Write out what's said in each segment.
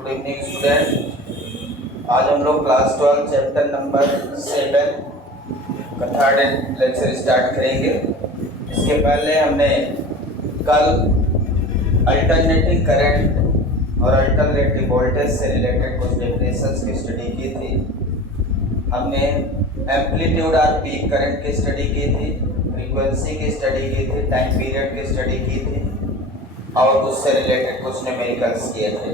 Good evening student. आज हम लोग क्लास 12 चैप्टर नंबर 7 का थर्ड लेक्चर स्टार्ट करेंगे। इसके पहले हमने कल अल्टरनेटिंग करंट और अल्टरनेटिव वोल्टेज से रिलेटेड कुछ डेफिनेशंस की स्टडी की थी। हमने एम्पलीट्यूड और पीक करंट की स्टडी की थी, फ्रीक्वेंसी की स्टडी की थी, टाइम पीरियड की स्टडी की थी और उससे रिलेटेड कुछ न्यूमेरिकल्स किए थे।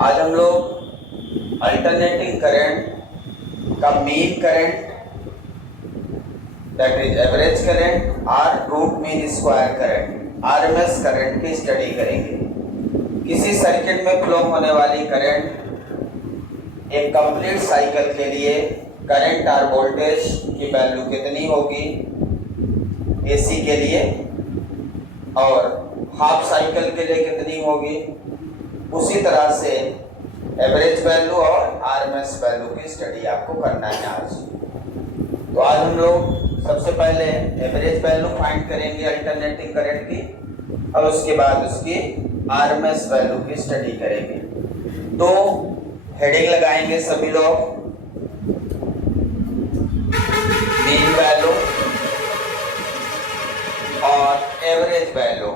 आज हम लोग अल्टरनेटिंग करंट का mean current that is average current और root mean square current RMS current की स्टडी करेंगे। किसी सर्किट में फ्लो होने वाली करंट एक कंप्लीट साइकिल के लिए करंट और वोल्टेज की वैल्यू कितनी होगी एसी के लिए और हाफ साइकिल के लिए कितनी होगी, उसी तरह से एवरेज वैल्यू और आरएमएस वैल्यू की स्टडी आपको करना है आज। तो आज हम लोग सबसे पहले एवरेज वैल्यू फाइंड करेंगे अल्टरनेटिंग करंट की और उसके बाद उसकी आरएमएस वैल्यू की स्टडी करेंगे। तो हेडिंग लगाएंगे सभी लोग, मीन वैल्यू और average value.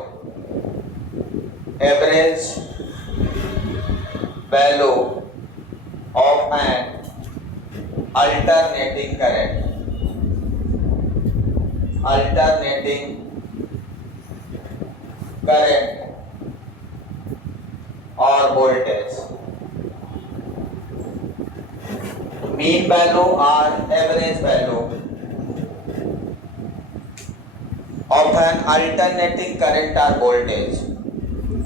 Average value of N alternating current, alternating current और वोल्टेज। मीन वैल्यू और average value of N alternating current और वोल्टेज।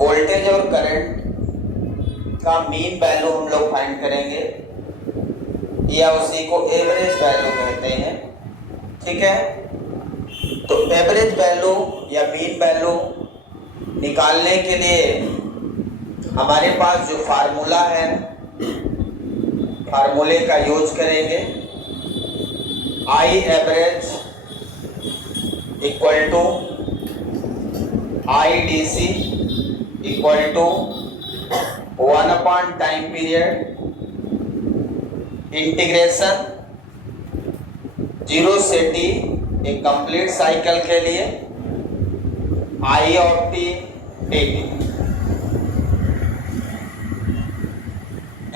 वोल्टेज और करंट का मीन वैल्यू हम लोग फाइंड करेंगे या उसी को एवरेज वैल्यू कहते हैं। ठीक है, तो एवरेज वैल्यू या मीन वैल्यू निकालने के लिए हमारे पास जो फार्मूला है, फार्मूले का यूज करेंगे। I average equal to I D C equal to 1 upon time period integration 0 से t एक कंप्लीट साइकिल के लिए आई ऑफ टी dt।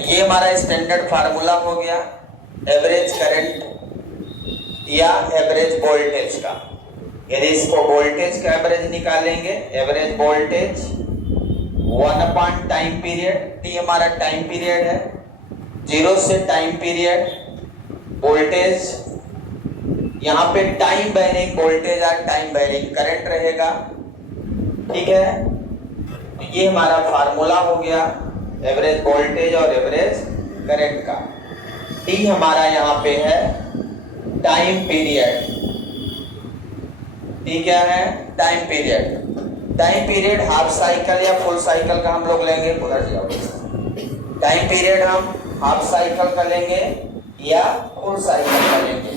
ये हमारा स्टैंडर्ड फार्मूला हो गया एवरेज करंट या एवरेज वोल्टेज का। यदि इसको वोल्टेज का एवरेज निकालेंगे, average voltage 1 upon time period, T हमारा टाइम पीरियड है, 0 से टाइम पीरियड वोल्टेज, यहाँ पे टाइम वेरिंग वोल्टेज और टाइम वेरिंग करंट रहेगा। ठीक है, तो ये हमारा फार्मूला हो गया एवरेज वोल्टेज और एवरेज करंट का। टी हमारा यहाँ पे है टाइम पीरियड। टी क्या है? Time period. Time period half cycle या फुल साइकिल का हम लोग लेंगे, उधर जाओ। टाइम पीरियड हम हाफ साइकिल का लेंगे या फुल साइकिल का लेंगे।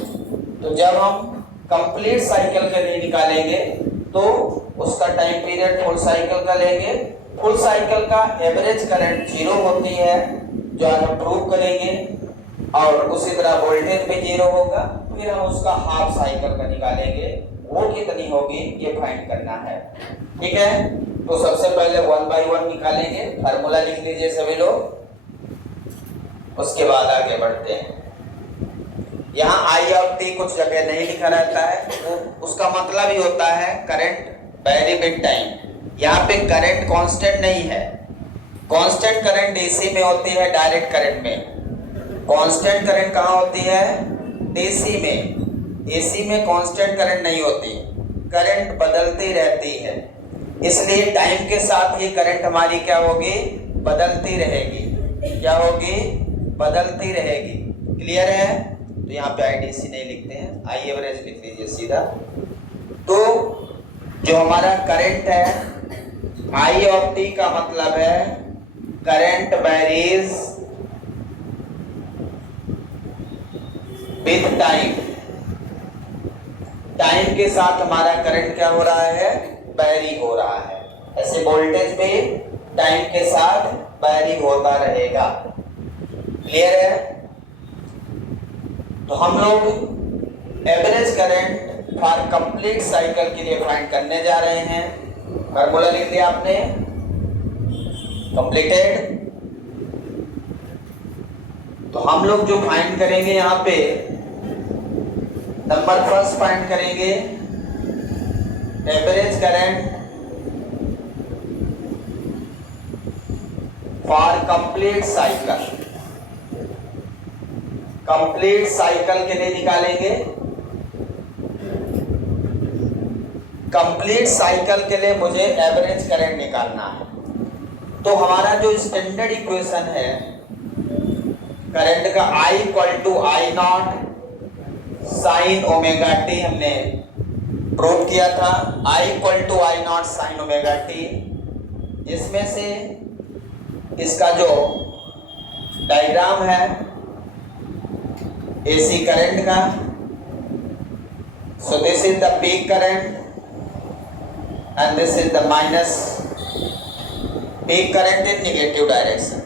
तो जब हम कंप्लीट साइकिल के लिए निकालेंगे तो उसका टाइम पीरियड फुल साइकिल का लेंगे। फुल साइकिल का एवरेज करंट 0 होती है जो आज हम प्रूव करेंगे और उसी तरह वोल्टेज भी 0 होगा। फिर हम उसका हाफ साइकिल का निकालेंगे, वो कितनी होगी ये फाइंड करना है। ठीक है, तो सबसे पहले 1 बाई 1 निकालेंगे। फार्मूला लिख लीजिए सभी लोग, उसके बाद आगे बढ़ते हैं। यहाँ आई ऑफ टी कुछ जगह नहीं लिखा रहता है, तो उसका मतलब ही होता है करंट वेरी विद टाइम। यहाँ पे करंट कांस्टेंट नहीं है। कांस्टेंट करंट डीसी में होती है, डायरेक्ट करंट में। कांस्टेंट करंट कहाँ होती है? डीसी में। एसी में कांस्टेंट करंट नहीं होती, करंट बदलती रहती है। इसलिए टाइम के साथ ये करंट हमारी क्या होगी? बदलती रहेगी। क्या होगी? बदलती रहेगी। क्लियर है? तो यहाँ पे आईडीसी नहीं लिखते हैं, आई एवरेज लिख लीजिए सीधा। तो जो हमारा करंट है आई ऑफ टी का मतलब है current varies with time. Time के साथ हमारा करंट क्या हो रहा है? वेरी हो रहा है। ऐसे वोल्टेज भी टाइम के साथ वैरी होता रहेगा। क्लियर है? तो हम लोग average current for complete cycle के लिए फाइंड करने जा रहे हैं। फार्मूला लिख दिया आपने, कंप्लीटेड। तो हम लोग जो फाइंड करेंगे यहाँ पे नंबर फर्स्ट फाइंड करेंगे average current for complete cycle. Complete cycle के लिए निकालेंगे। कंप्लीट साइकिल के लिए मुझे एवरेज करंट निकालना है। तो हमारा जो स्टैंडर्ड इक्वेशन है करंट का, I equal to I not sine omega t, हमने प्रूव किया था। I equal to I not sine omega t, जिसमें से इसका जो डायग्राम है एसी करंट का, so this is the peak current and this is the minus peak current in negative direction,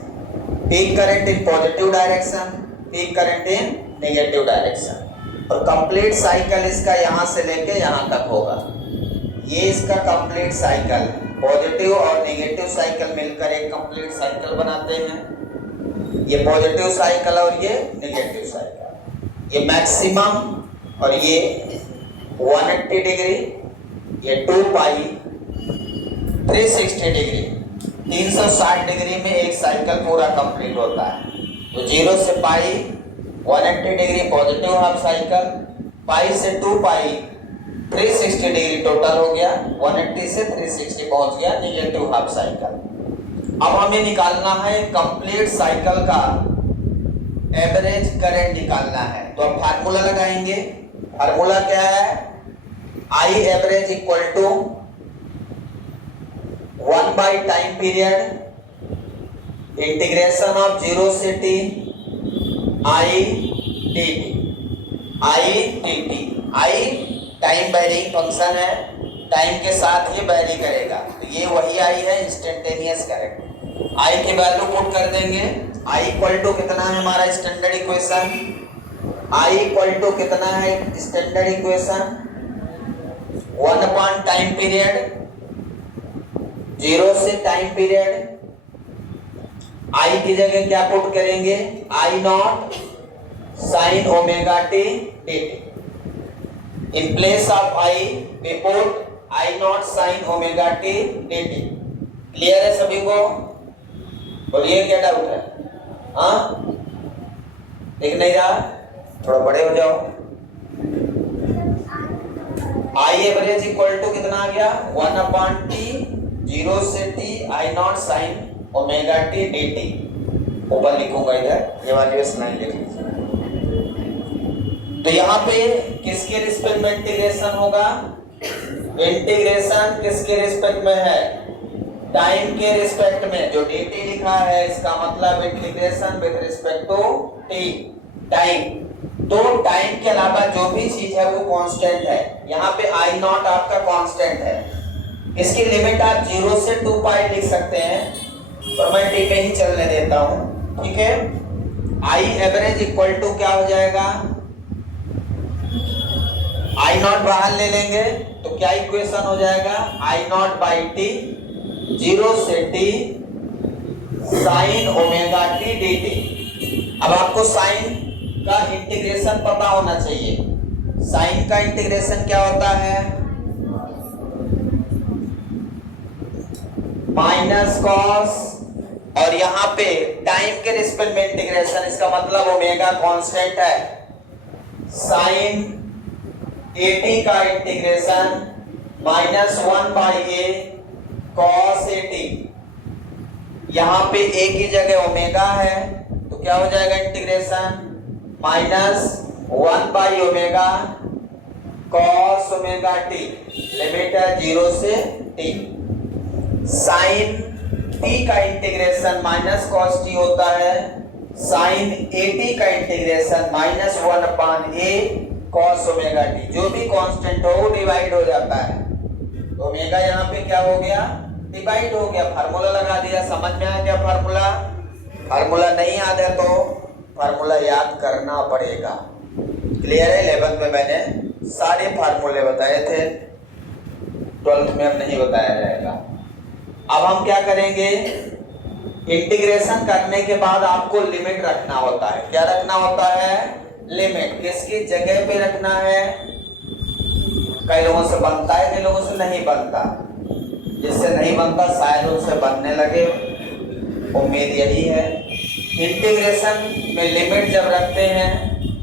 peak current in positive direction, peak current in negative direction. और complete cycle इसका यहां से लेके यहां तक होगा। ये इसका कंप्लीट साइकिल, पॉजिटिव और नेगेटिव साइकिल मिलकर एक कंप्लीट साइकिल बनाते हैं। ये पॉजिटिव साइकिल और ये नेगेटिव साइकिल, ये मैक्सिमम और ये 180 डिग्री, ये 2 पाई 360 डिग्री, 360 डिग्री में एक साइकिल पूरा कंप्लीट होता है। तो 0 से पाई 180 डिग्री पॉजिटिव हाफ साइकिल, पाई से 2 पाई 360 डिग्री टोटल हो गया, 180 से 360 पहुंच गया नेगेटिव हाफ साइकिल। अब हमें निकालना है कंप्लीट साइकिल का एवरेज करंट निकालना है। तो अब फार्मूला लगाएंगे। फार्मूला क्या है? I average equal to 1 by time period integration of 0 से t I dt, I dt, I time varying function है, टाइम के साथ ये वेरी करेगा। तो ये वही I है इंस्टेंटेनियस करंट। I की वैल्यू पुट कर देंगे। I इक्वल टू कितना है हमारा standard equation? I equal to कितना है standard equation? 1 upon time period, 0 से टाइम पीरियड। I की जगह क्या पुट करेंगे? I not sine omega t dt। In place of I, we put I not sine omega t dt। Clear है सभी को? बोलिए क्या डाउट है? हाँ, दिख नहीं रहा? थोड़ा बड़े हो जाओ। I एवरेज इक्वल टू कितना आ गया? 1 अपॉन टी, 0 से t I not sine omega t dt। ऊपर लिखूंगा इधर, ये वाली नहीं लिख लीजिए। तो यहाँ पे किसके रिस्पेक्ट में इंटीग्रेशन होगा? इंटीग्रेशन किसके रिस्पेक्ट में है? टाइम के रिस्पेक्ट में। जो dt लिखा है इसका मतलब integration with respect to t, time. तो टाइम के अलावा जो भी चीज है वो कांस्टेंट है। यहाँ पे I नॉट आपका कांस्टेंट है। इसकी लिमिट आप 0 से 2 पाई लिख सकते हैं, पर मैं t पे ही चलने देता हूँ। ठीक है? I एवरेज इक्वल टू क्या हो जाएगा? I नॉट बाहर ले लेंगे तो क्या इक्वेशन हो जाएगा? I नॉट बाई टी, 0 से t sign omega t dt। अब आपको साइन का इंटीग्रेशन पता होना चाहिए। साइन का इंटीग्रेशन क्या होता है? माइनस कॉस, और यहाँ पे टाइम के रिस्पेक्ट में इंटीग्रेशन, इसका मतलब ओमेगा कांस्टेंट है। साइन 80 का इंटीग्रेशन -1 बाई ए कॉस 80। यहाँ पे ए की जगह ओमेगा है तो क्या हो जाएगा integration? -1 by omega cos omega T. Limit है 0 से t। साइन t का इंटीग्रेशन माइनस कॉस टी होता है। साइन 80 का इंटीग्रेशन -1 अपॉन ए कॉस ओमेगा टी। जो भी कांस्टेंट हो वो डिवाइड हो जाता है। तो ओमेगा यहाँ पे क्या हो गया? डिवाइड हो गया, फार्मूला लगा दिया। समझ में आ गया फार्मूला? फार्मूला नहीं याद है तो फार्मूला याद करना पड़ेगा। क्लियर है? 11th में मैंने सारे फार्मूले बताए थे, 12th में अब नहीं बताया जाएगा। अब हम क्या करेंगे, इंटीग्रेशन करने के बाद आपको लिमिट रखना होता है। क्या रखना होता है? लिमिट। किसकी जगह पे रखना है? कई लोगों से बनता है, कई लोगों से नहीं बनता। जिससे नहीं बनता शायद उनसे बनने लगे, उम्मीद यही है। इंटीग्रेशन में लिमिट जब रखते हैं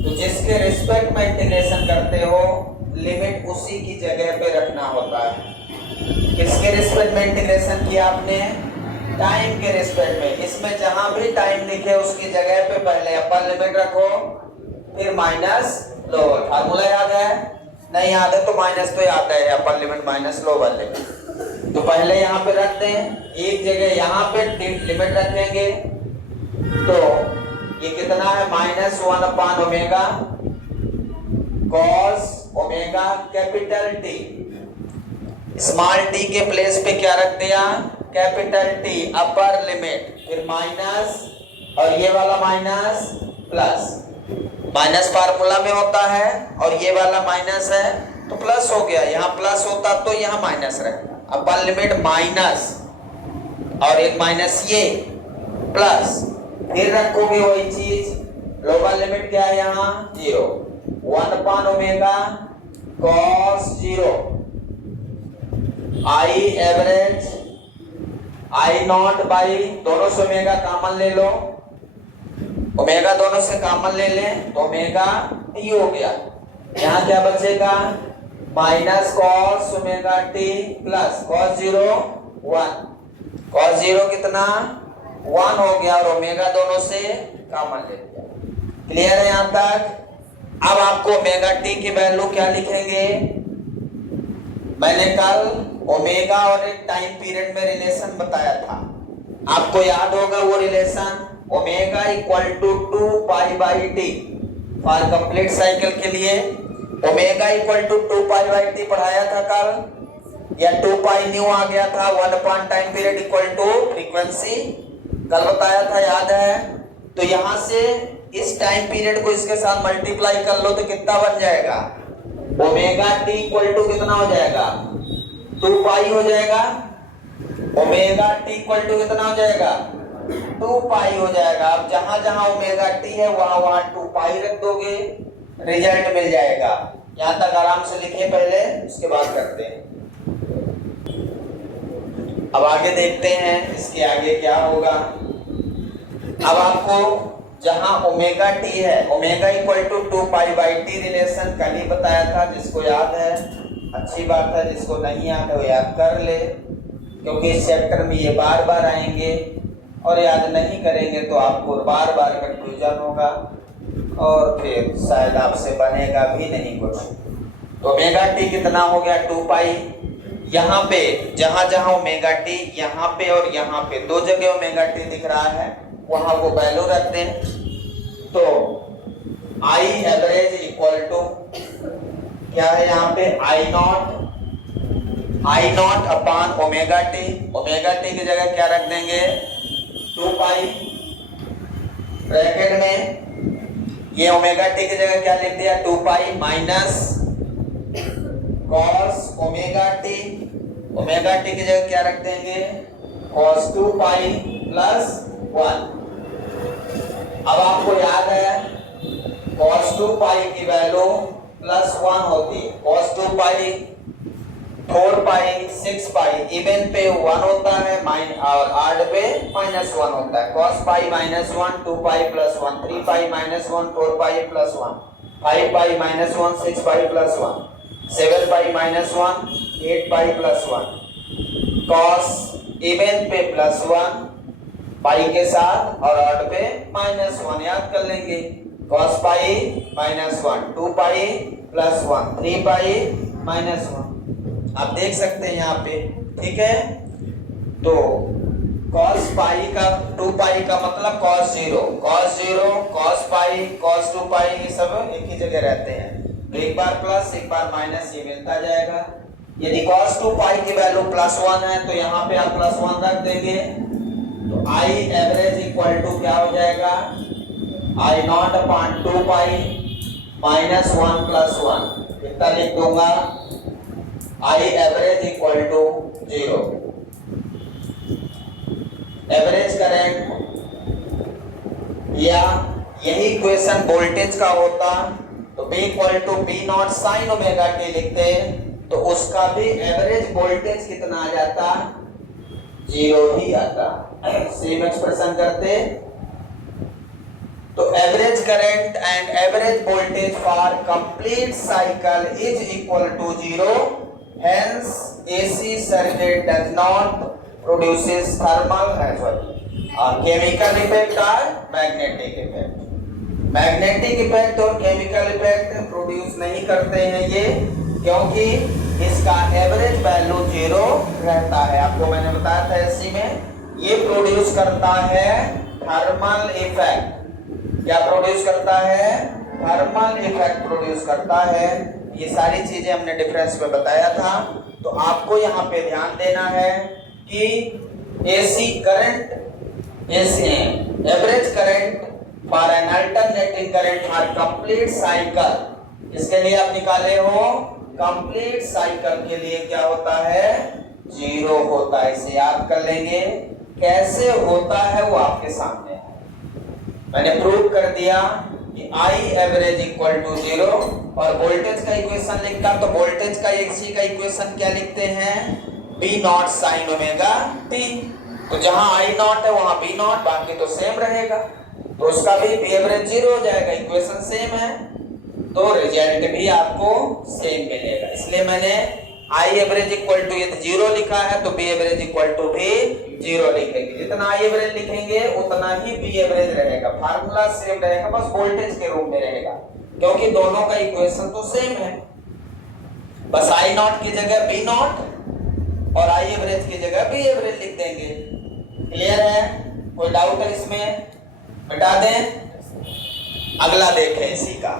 तो जिसके रिस्पेक्ट में इंटीग्रेशन करते हो लिमिट उसी की जगह पे रखना होता है। किसके रिस्पेक्ट में इंटीग्रेशन किया आपने? टाइम के रिस्पेक्ट में। इसमें जहां भी टाइम लिखे उसकी जगह पे पहले अपर लिमिट रखो, फिर माइनस लोअर। फार्मूला याद है? नहीं याद है तो माइनस तो याद है, upper limit minus lower limit. तो पहले यहाँ पे रखते हैं, एक जगह यहाँ पे लिमिट रखेंगे तो ये कितना है? -1 omega cos omega capital T. Small T के प्लेस पे क्या रख दिया? कैपिटल टी, अपर लिमिट, फिर माइनस और ये वाला माइनस प्लस। माइनस फार्मूला में होता है और ये वाला माइनस है तो प्लस हो गया। यहाँ प्लस होता तो यहाँ माइनस रहेगा। अपर लिमिट माइनस और एक माइनस ये प्लस, फिर रखोगे वही चीज। लोअर लिमिट क्या है यहाँ? 0। 1 omega cos 0 I average I naught by, दोनों से ओमेगा कॉमन ले लो, ओमेगा दोनों से कॉमन ले लें तो ओमेगा टी हो गया। यहाँ क्या बचेगा? Minus cos omega T plus cos 0 1। Cos 0 कितना? 1 हो गया और ओमेगा दोनों से कॉमन ले लिया। क्लियर है यहाँ तक? अब आपको ओमेगा टी की वैल्यू क्या लिखेंगे? मैंने कल ओमेगा और एक टाइम पीरियड में रिलेशन बताया था, आपको याद होगा वो relation. Omega equal to 2 pi by T for complete cycle के लिए। Omega equal to 2 pi by T पढ़ाया था कल, या 2 पाई न्यू आ गया था। 1 upon time period equal to frequency, कल बताया था, याद है? तो यहां से इस टाइम पीरियड को इसके साथ मल्टीप्लाई कर लो तो कितना बन जाएगा? ओमेगा टी इक्वल टू कितना हो जाएगा? 2 पाई हो जाएगा। ओमेगा टी इक्वल टू कितना हो जाएगा? 2 पाई हो जाएगा। अब जहां जहां ओमेगा टी है वहां वहां 2 पाई रख दोगे, रिजल्ट मिल जाएगा। यहां तक आराम से लिखिए पहले, उसके बाद करते हैं। अब आगे देखते हैं इसके आगे क्या होगा। अब आपको जहां ओमेगा टी है, omega equal to 2 pi by T relation कल ही बताया था। जिसको याद है अच्छी बात है, जिसको नहीं याद है वो याद कर ले, क्योंकि इस चैप्टर में ये बार बार आएंगे और याद नहीं करेंगे तो आपको बार बार कंफ्यूजन होगा और फिर शायद आपसे बनेगा भी नहीं कुछ। तो ओमेगा टी कितना हो गया? 2 पाई। यहाँ पे जहां जहां ओमेगा टी, यहाँ पे और यहाँ पे दो जगह ओमेगा टी दिख रहा है, वहां वो वैल्यू रख दें। तो आई एवरेज इक्वल टू क्या है यहाँ पे? I nought upon omega T. Omega T की जगह क्या रख देंगे? 2 पाई। ब्रैकेट में ये ओमेगा टी की जगह क्या लिख दिया? 2 pi minus cos omega T. Omega T की जगह क्या रख देंगे? Cos 2 pi plus 1। अब आपको याद है cos 2 पाई की वैल्यू प्लस 1 होती है। cos 2 पाई 4 पाई 6 पाई इवन पे 1 होता है और ऑड पे -1 होता है। cos पाई -1 2 पाई प्लस 1 3 पाई -1 4 पाई प्लस 1 5 पाई -1 6 पाई प्लस 1 7 पाई -1 8 पाई प्लस 1। cos इवन पे प्लस 1 पाई के साथ और ऑड पे -1 याद कर लेंगे। cos पाई -1 2 पाई प्लस 1 3 पाई -1 आप देख सकते हैं यहाँ पे, ठीक है। तो cos पाई का 2 पाई का मतलब cos 0 cos पाई cos 2 पाई ये सब एक ही जगह रहते हैं। तो एक बार प्लस एक बार माइनस ये मिलता जाएगा। यदि cos 2 की वैल्यू +1 है तो यहाँ पे आप +1 रख देंगे, तो I एवरेज इक्वल टू क्या हो जाएगा, I0 upon 2 pi minus 1 plus 1, कितना लिख दूंगा, I average equal to 0। Average current या यही इक्वेशन वोल्टेज का होता तो B equal to B0 sine omega t लिखते, तो उसका भी एवरेज वोल्टेज कितना आ जाता, 0 ही आता। सेम एक्सप्रेशन करते तो average current and average voltage for complete cycle is equal to 0, hence AC circuit does not produces thermal chemical effect और मैग्नेटिक इफेक्ट। मैग्नेटिक इफेक्ट और केमिकल इफेक्ट प्रोड्यूस नहीं करते हैं ये, क्योंकि इसका एवरेज वैल्यू 0 रहता है। आपको मैंने बताया था इसी में, ये प्रोड्यूस करता है थर्मल इफेक्ट। क्या प्रोड्यूस करता है, थर्मल इफेक्ट प्रोड्यूस करता है। ये सारी चीजें हमने डिफरेंस में बताया था। तो आपको यहाँ पे ध्यान देना है कि AC current, AC average current for an alternating current for complete cycle, इसके लिए आप निकाले हो, कंप्लीट साइकिल के लिए क्या होता है, 0 होता है। इसे याद कर लेंगे। कैसे होता है वो आपके सामने है, मैंने प्रूव कर दिया कि I एवरेज इक्वल टू 0। और वोल्टेज का इक्वेशन लिखता तो वोल्टेज का इसी का इक्वेशन क्या लिखते हैं, B0 साइन ओमेगा t। तो जहां I0 है वहां B0, बाकी तो सेम रहेगा, तो उसका भी B एवरेज 0 हो जाएगा। इक्वेशन सेम है तो रिजल्ट भी आपको सेम मिलेगा। इसलिए मैंने I एवरेज इक्वल टू, ये 0 लिखा है तो B एवरेज इक्वल टू भी 0 लिखेंगे। जितना I एवरेज लिखेंगे उतना ही B एवरेज रहेगा। फार्मूला सेम रहेगा, बस वोल्टेज के रूप में रहेगा, क्योंकि दोनों का इक्वेशन तो सेम है। बस I0 की जगह B0 और I एवरेज की जगह B एवरेज लिख देंगे। क्लियर है? कोई डाउट है इसमें? मिटा दें। अगला देखें इसी का,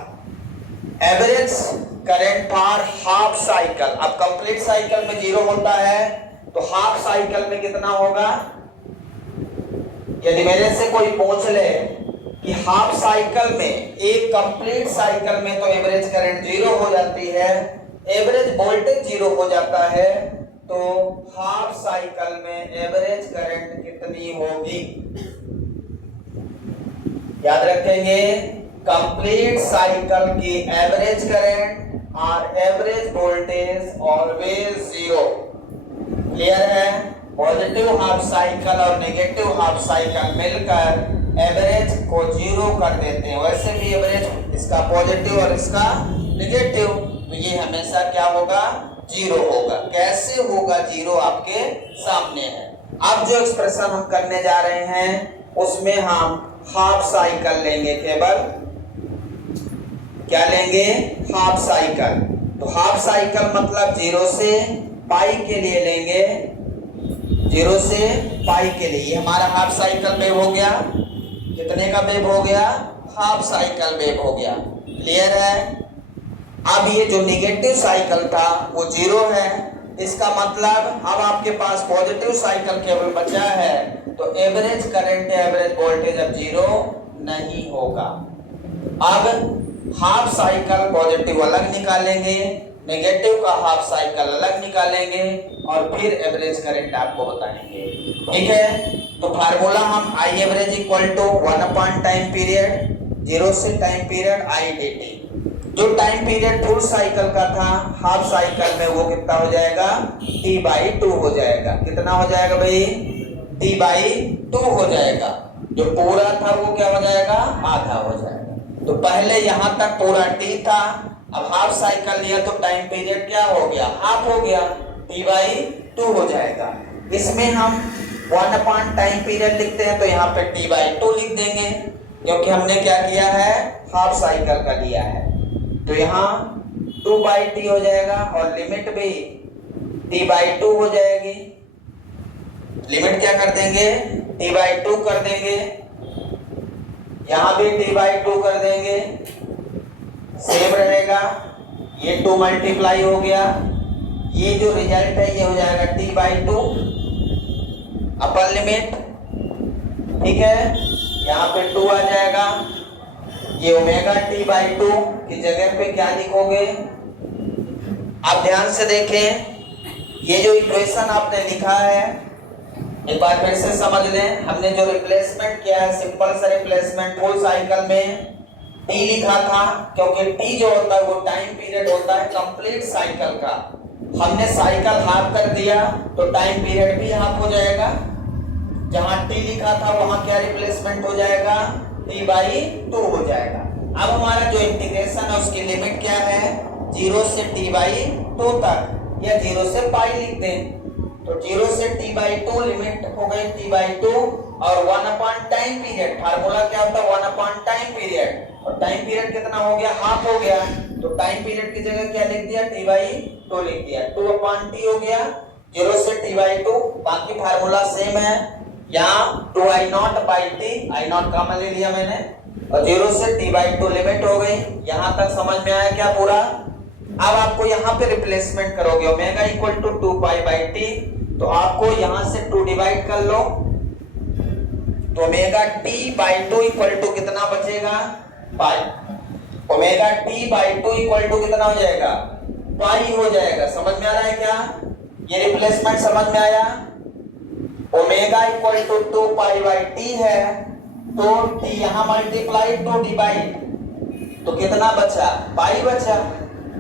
average current for half cycle. अब कंप्लीट साइकिल में 0 होता है तो हाफ साइकिल में कितना होगा। यदि मेरे से कोई पूछ ले कि हाफ साइकिल में, एक कंप्लीट साइकिल में तो एवरेज करंट 0 हो जाती है, एवरेज वोल्टेज 0 हो जाता है, तो हाफ साइकिल में एवरेज करंट कितनी होगी, याद रखेंगे। कंप्लीट साइकिल की एवरेज करंट और एवरेज वोल्टेज ऑलवेज 0। क्लियर है? पॉजिटिव हाफ साइकिल और नेगेटिव हाफ साइकिल मिलकर एवरेज को 0 कर देते हैं। वैसे भी एवरेज इसका पॉजिटिव और इसका नेगेटिव, तो ये हमेशा क्या होगा, 0 होगा। कैसे होगा 0 आपके सामने है। अब जो एक्सप्रेशन हम करने जा रहे हैं उसमें हम हाफ साइकिल लेंगे, केवल क्या लेंगे, हाफ साइकिल। तो हाफ साइकिल मतलब 0 से पाई के लिए लेंगे, 0 से पाई के लिए। ये हमारा हाफ साइकिल वेव हो गया। कितने का वेव हो गया, हाफ साइकिल वेव हो गया। क्लियर है? अब ये जो नेगेटिव साइकिल था वो 0 है, इसका मतलब अब आपके पास पॉजिटिव साइकिल केवल बचा है, तो एवरेज करंट एवरेज वोल्टेज अब 0 नहीं होगा। अब हाफ साइकिल पॉजिटिव अलग निकालेंगे, नेगेटिव का हाफ साइकिल अलग निकालेंगे और फिर एवरेज करंट आपको बताएंगे। ठीक है? तो फार्मूला हम I average equal to 1 upon time period, 0 से टाइम पीरियड I dt। जो टाइम पीरियड फुल साइकिल का था, हाफ साइकिल में वो कितना हो जाएगा, T/2 हो जाएगा। कितना हो जाएगा भाई, T/2 हो जाएगा। जो पूरा था वो क्या हो जाएगा, आधा हो जाएगा। तो पहले यहां तक पूरा T था, अब हाफ साइकिल लिया तो टाइम पीरियड क्या हो गया, हाफ हो गया, T/2 हो जाएगा। इसमें हम 1 अपॉन टाइम पीरियड लिखते हैं तो यहाँ पे T/2 लिख देंगे, क्योंकि हमने क्या किया है, हाफ साइकिल का लिया है। तो यहाँ 2/T हो जाएगा और लिमिट भी T/2 हो जाएगी। लिमिट क्या कर देंगे, T/2 कर देंगे, यहां भी T/2 कर देंगे, सेम रहेगा। ये 2 मल्टीप्लाई हो गया, ये जो रिजल्ट है ये हो जाएगा t/2 अपर लिमिट, ठीक है। यहाँ पे 2 आ जाएगा, ये ओमेगा t/2 की जगह पे क्या लिखोगे? आप ध्यान से देखें, ये जो इक्वेशन आपने लिखा है एक बार फिर से समझ लें। हमने जो रिप्लेसमेंट किया है, सिंपल सा रिप्लेसमेंट, फुल साइकिल में t लिखा था, क्योंकि t जो होता है वो टाइम पीरियड होता है कंप्लीट साइकिल का। हमने साइकिल हाफ कर दिया तो टाइम पीरियड भी हाफ हो जाएगा। जहां t लिखा था वहां क्या रिप्लेसमेंट हो जाएगा? t/2 हो जाएगा। अब हमारा जो इंटीग्रेशन है उसकी लिमिट क्या है? 0 से t/2 तक, या 0 से पाई लिख दें। तो 0 से t/2 लिमिट हो गई t/2, और 1 टाइम पीरियड, फार्मूला क्या होता है? 1 टाइम पीरियड, और टाइम पीरियड कितना हो गया? हाफ हो गया। तो टाइम पीरियड की जगह क्या लिख दिया? t/2 लिख दिया, 2/t हो गया 0 से t/2। बाकी फार्मूला सेम है, यहाँ 2I0/t, I0 कॉमन ले लिया मैंने, और 0 से t/2 लिमिट हो गई। यहाँ तक समझ में आया क्या पूरा? अब आपको यहाँ पे रिप्लेसमेंट करोगे, ओमेगा इक्वल टू 2π/t, तो आपको यहाँ से 2 डिवाइड कर लो, तो ओमेगा t/2 इक्वल टू कितना बचेगा? पाई। ओमेगा t/2 इक्वल टू कितना हो जाएगा? पाई हो जाएगा। समझ में आ रहा है क्या? ये रिप्लेसमेंट समझ में आया? ओमेगा इक्वल टू 2π/t है, तो t यहाँ मल्टीप्लाई 2 डिवाइड, तो कितना बचा? पाई बचा।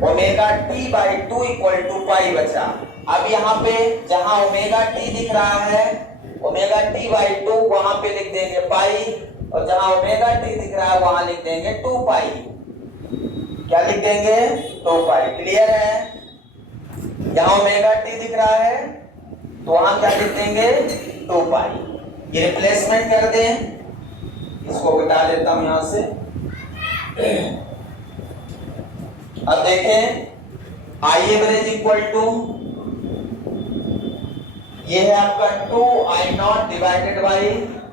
ओमेगा t/2 इक्वल टू पाई बचा। अब यहाँ पे जहां ओमेगा t दिख रहा है, ओमेगा t/2 वहां पे लिख देंगे पाई, और जहां ओमेगा t दिख रहा है वहां लिख देंगे 2 पाई। क्या लिख देंगे? 2 पाई। क्लियर है? जहां ओमेगा t दिख रहा है तो वहां क्या लिख देंगे? 2 पाई। ये रिप्लेसमेंट कर दें, इसको घटा देता हूं यहां से। अब देखें, आई एवरेज इक्वल टू, ये है आपका 2I0 divided by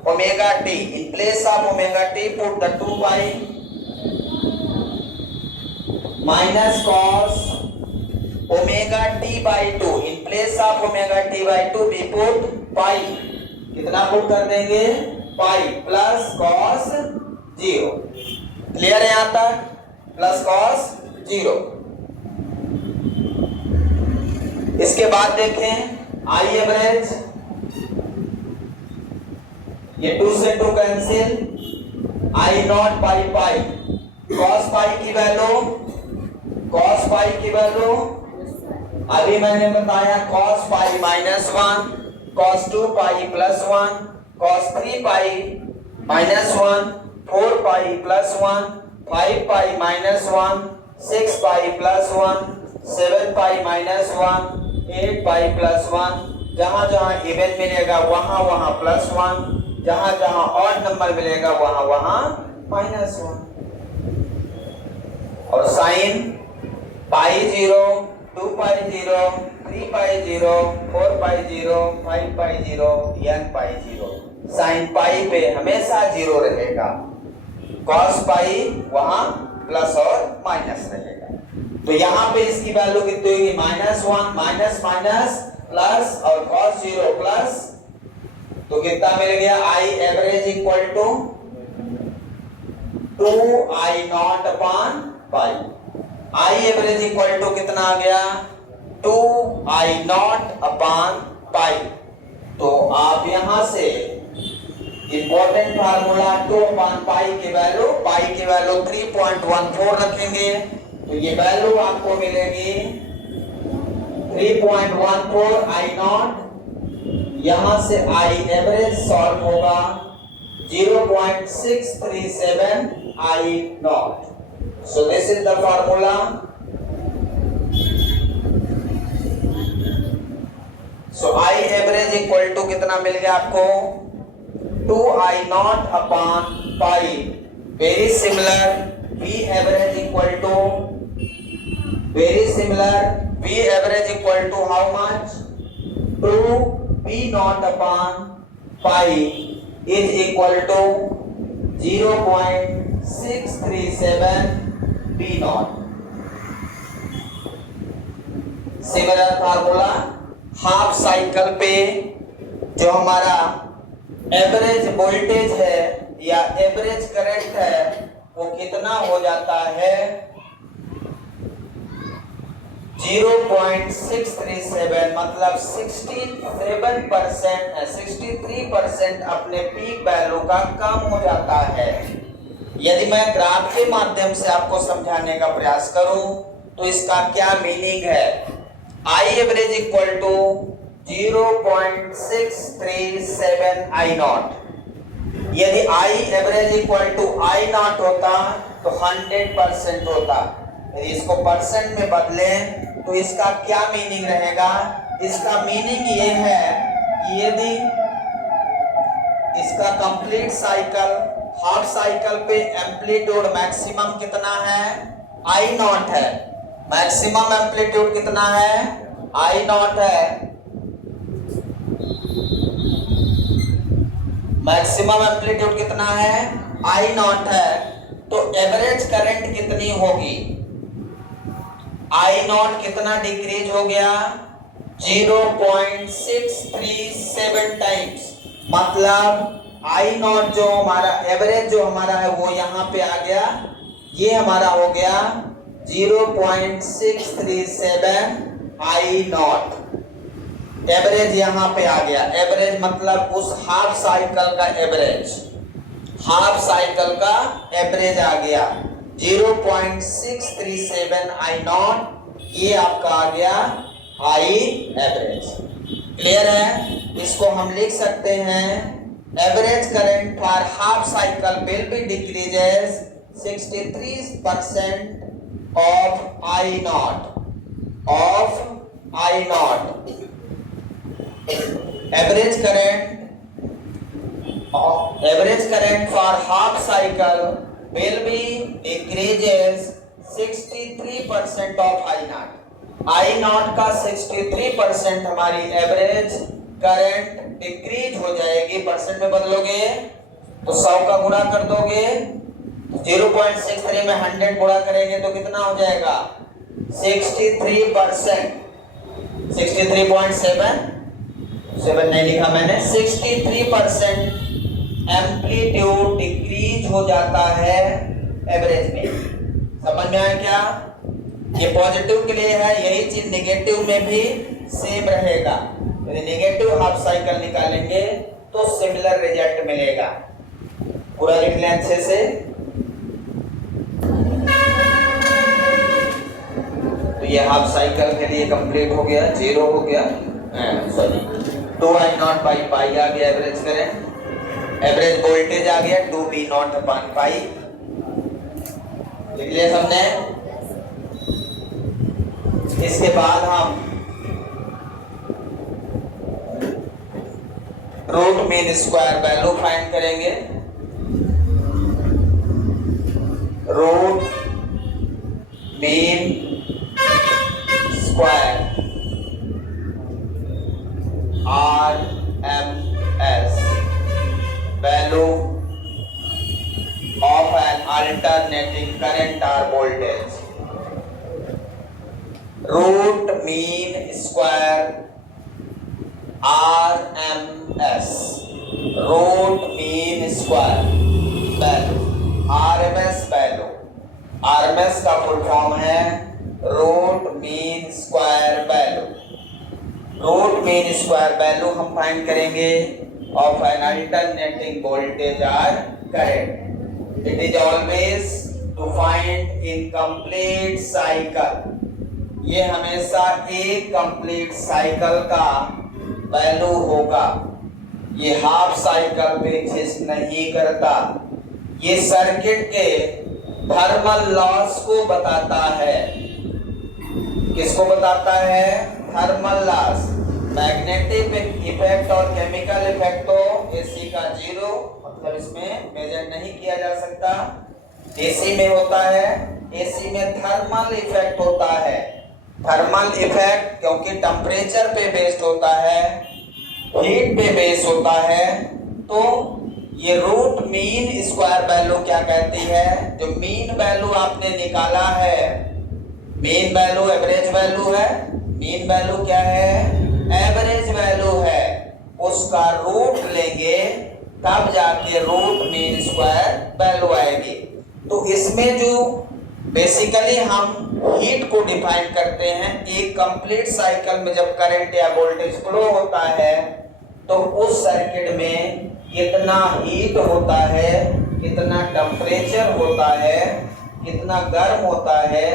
omega t. In place of omega t put the 2 pi minus cos omega t/2। In place of omega t/2 we put pi. कितना पुट कर देंगे? Pi plus cos 0। क्लियर है यहां तक? Plus cos 0। इसके बाद देखें I average, ये 2 से 2 कैंसिल, I0/पाई, कॉस पाई की वैल्यू अभी मैंने बताया cos पाई -1, cos 2 पाई +1, cos 3 पाई -1, 4 पाई +1, 5 पाई -1, 6 पाई +1, 7 पाई -1, 8 पाई +1। जहां जहां इवन मिलेगा वहां वहां +1, जहां जहां ऑड नंबर मिलेगा वहां वहां -1। और साइन पाई 0, 2 पाई 0, 3 पाई 0, 4 पाई 0, 5 पाई 0, n पाई 0। साइन पाई पे हमेशा 0 रहेगा, कॉस पाई वहां प्लस और माइनस रहेगा। तो यहाँ पे इसकी वैल्यू कितनी होगी? -1 माइनस माइनस प्लस और cos 0 प्लस, तो कितना मिल गया? आई एवरेज इक्वल टू 2I0/पाई। आई एवरेज इक्वल टू कितना आ गया? 2I0/पाई। तो आप यहां से इंपॉर्टेंट फार्मूला 2/पाई की वैल्यू 3.14 रखेंगे, तो ये वैल्यू आपको मिलेगी 3.14 I0। यहां से आई एवरेज सॉल्व होगा 0.637 I0। So this is the formula. So I average equal to कितना मिल गया आपको? 2I0/पाई। Very similar. V average equal to how much? 2V0/पाई is equal to 0.637 V0। Similar formula, half cycle पे जो हमारा एवरेज वोल्टेज है या एवरेज करंट है वो कितना हो जाता है 0.637, मतलब 63% अपने पीक वैल्यू का कम हो जाता है। यदि मैं ग्राफ के माध्यम से आपको समझाने का प्रयास करूं तो इसका क्या मीनिंग है, I average equal to 0.637 I naught. यदि I average equal to I naught होता तो 100% होता। यदि इसको परसेंट में बदलें तो इसका क्या मीनिंग रहेगा, इसका मीनिंग ये है कि यदि इसका कंप्लीट साइकिल हाफ साइकिल पे एम्पलीट्यूड मैक्सिमम कितना है आई नॉट है, मैक्सिमम एम्पलीट्यूड कितना है आई नॉट है, मैक्सिमम एम्पलीट्यूड कितना है आई नॉट है, तो एवरेज करंट कितनी होगी, आई नॉट कितना डिक्रीज हो गया 0.637 टाइम्स, मतलब आई नॉट जो हमारा एवरेज जो हमारा है वो यहाँ पे आ गया, ये हमारा हो गया 0.637 आई नॉट, एवरेज यहाँ पे आ गया। एवरेज मतलब उस हाफ साइकिल का एवरेज, हाफ साइकिल का एवरेज आ गया 0.637 आई नॉट, ये आपका आ गया आई एवरेज। क्लियर है? इसको हम लिख सकते हैं average current for half cycle will be decreases 63% of I not, of I not. Average current for half cycle will be decreases 63% of I naught। I naught का 63% हमारी एवरेज करंट डिक्रीज हो जाएगी। परसेंट में बदलोगे तो 100 का गुणा कर दोगे, 0.63 में 100 गुणा करेंगे तो कितना हो जाएगा 63%, 63.7 नहीं लिखा मैंने, 63% एम्पलीट्यूड डिक्रीज हो जाता है एवरेज में। समझ में आया क्या? ये पॉजिटिव के लिए है, यही चीज नेगेटिव में भी सेम रहेगा। यदि नेगेटिव हाफ साइकिल निकालेंगे तो सिमिलर रिजल्ट मिलेगा। पूरा लिख लें अच्छे से। तो ये हाफ साइकिल के लिए कंप्लीट हो गया, 0 हो गया, सॉरी 2I0/पाई आ गया एवरेज करें, एवरेज वोल्टेज आ गया 2V0/पाई। लिख लिया सबने? इसके बाद हम root mean square value find करेंगे। Root mean square RMS value of an alternating current or voltage। Root mean square RMS, root mean square value, RMS value, RMS का फुल फॉर्म है root mean square value. Root mean square value हम find करेंगे of an alternating voltage or current। It is always to find in complete cycle। ये हमेशा एक complete cycle का value होगा, ये हाफ साइकिल पे एग्जिस्ट नहीं करता। ये सर्किट के थर्मल लॉस को बताता है। किसको बताता है? Thermal loss. मैग्नेटिक इफेक्ट और केमिकल इफेक्ट तो एसी का 0, मतलब इसमें मेजर नहीं किया जा सकता। एसी में होता है, एसी में थर्मल इफेक्ट होता है। थर्मल इफेक्ट क्योंकि टेम्परेचर पे बेस्ड होता है, हीट पे बेस्ड होता है, तो ये रूट मीन स्क्वायर वैल्यू क्या कहती है? जो मीन वैल्यू आपने निकाला है, मीन वैल्यू एवरेज वैल्यू है, मीन वैल्यू क्या है, एवरेज वैल्यू है, उसका रूट लेंगे तब जाके रूट मीन स्क्वायर वैल्यू आएगी। तो इसमें जो बेसिकली हम हीट को डिफाइन करते हैं, एक कंप्लीट साइकिल में जब करंट या वोल्टेज फ्लो होता है तो उस सर्किट में कितना हीट होता है, कितना टेम्परेचर होता है, कितना गर्म होता है,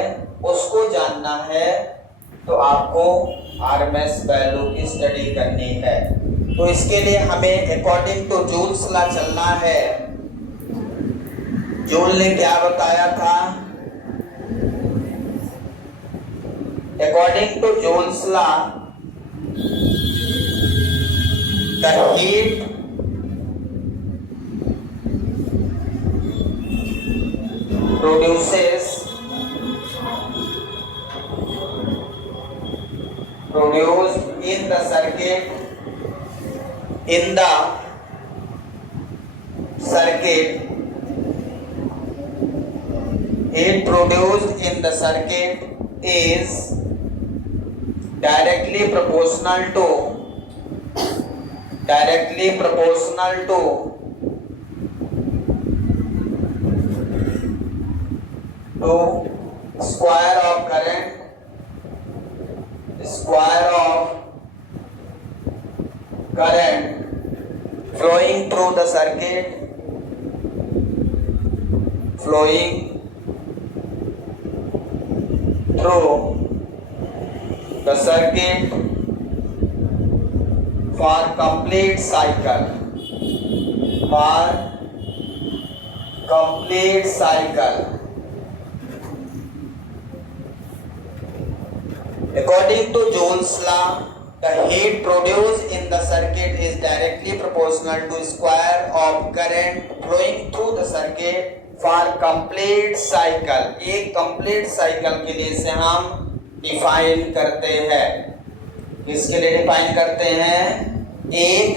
उसको जानना है तो आपको आरएमएस वैल्यू की स्टडी करनी है। तो इसके लिए हमें अकॉर्डिंग टू जूल्स लॉ चलना है। जूल ने क्या बताया था, according to Joule's law the heat produced in the circuit heat produced in the circuit is directly proportional to square of current flowing through the circuit for complete cycle According to Joule's law, the heat produced in the circuit is directly proportional to square of current flowing through the circuit for complete cycle। एक complete cycle के लिए इसे हम define करते हैं। किसके लिए define करते हैं? एक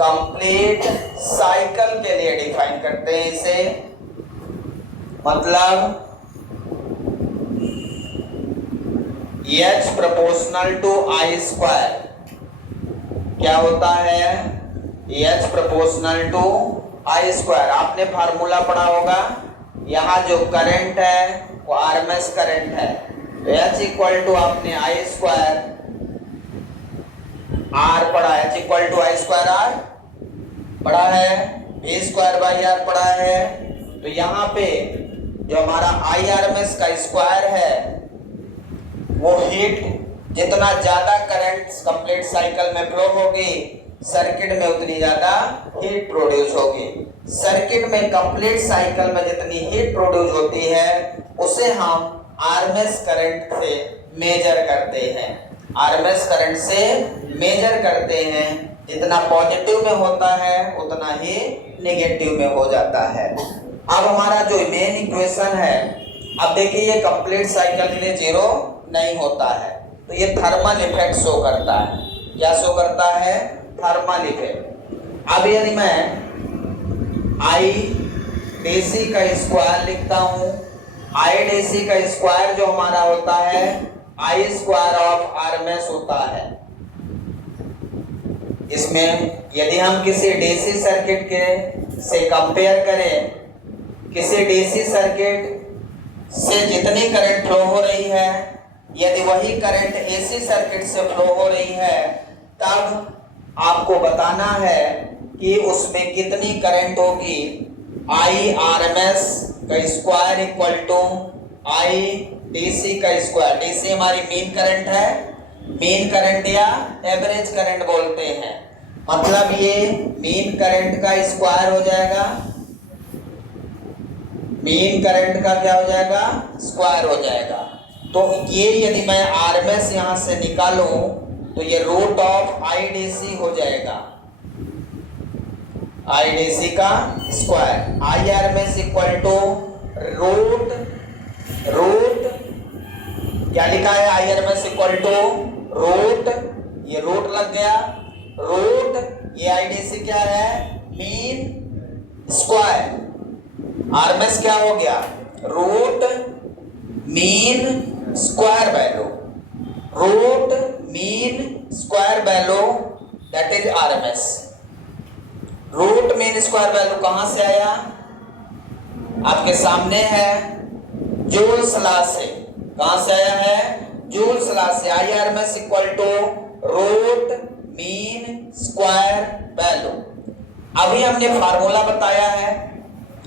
complete cycle के लिए डिफाइन करते हैं इसे। मतलब H proportional to I square क्या होता है? H proportional to I square। आपने फार्मूला पढ़ा होगा, यहाँ जो करंट है वो आरएमएस करंट है, तो H इक्वल टू आपने I स्क्वायर R पढ़ा, H equal to I square R पढ़ा है, A स्क्वायर बाई R पढ़ा है। तो यहाँ पे जो हमारा I आरएमएस का स्क्वायर है वो हीट जितना ज्यादा करंट कंप्लीट साइकिल में फ्लो होगी सर्किट में उतनी ज्यादा हीट प्रोड्यूस होगी। सर्किट में कंप्लीट साइकिल में जितनी हीट प्रोड्यूस होती है उसे हम आरएमएस करंट से मेजर करते हैं। आरएमएस करंट से मेजर करते हैं, जितना पॉजिटिव में होता है उतना ही नेगेटिव में हो जाता है। अब हमारा जो मेन इक्वेशन है, अब देखिए ये कंप्लीट साइकिल के लिए जीरो नहीं होता है, तो ये थर्मल इफेक्ट शो करता है। क्या शो करता है? Thermal effect. अब यदि मैं आई डीसी का स्क्वायर लिखता हूं, आई डीसी का स्क्वायर जो हमारा होता है आई स्क्वायर ऑफ आरएमएस होता है। इसमें यदि हम किसी डीसी सर्किट के से कंपेयर करें, किसी डीसी सर्किट से जितनी करंट फ्लो हो रही है यदि वही करंट एसी सर्किट से फ्लो हो रही है तब आपको बताना है कि उसमें कितनी करंट होगी। आई आरएमएस का square equal to I DC का स्क्वायर। डीसी हमारी मीन करंट है, मीन करंट या एवरेज करंट बोलते हैं। मतलब ये मीन करंट का स्क्वायर हो जाएगा, मीन करंट का क्या हो जाएगा? स्क्वायर हो जाएगा। तो ये यदि मैं आरएमएस यहां से निकालूं तो ये रूट ऑफ आई डीसी हो जाएगा, आई डीसी का square. I RMS equal to root क्या लिखा है? I RMS equal to root, ये रूट लग गया, रूट ये आई डीसी क्या है? Mean square. आरएमएस क्या हो गया? Root mean square value, root mean square value that is RMS. Root mean square value कहां से आया? आपके सामने है, जूल्स लॉ से। कहां से आया है? जूल्स लॉ से। I RMS equal to root mean square value. अभी हमने फार्मूला बताया है,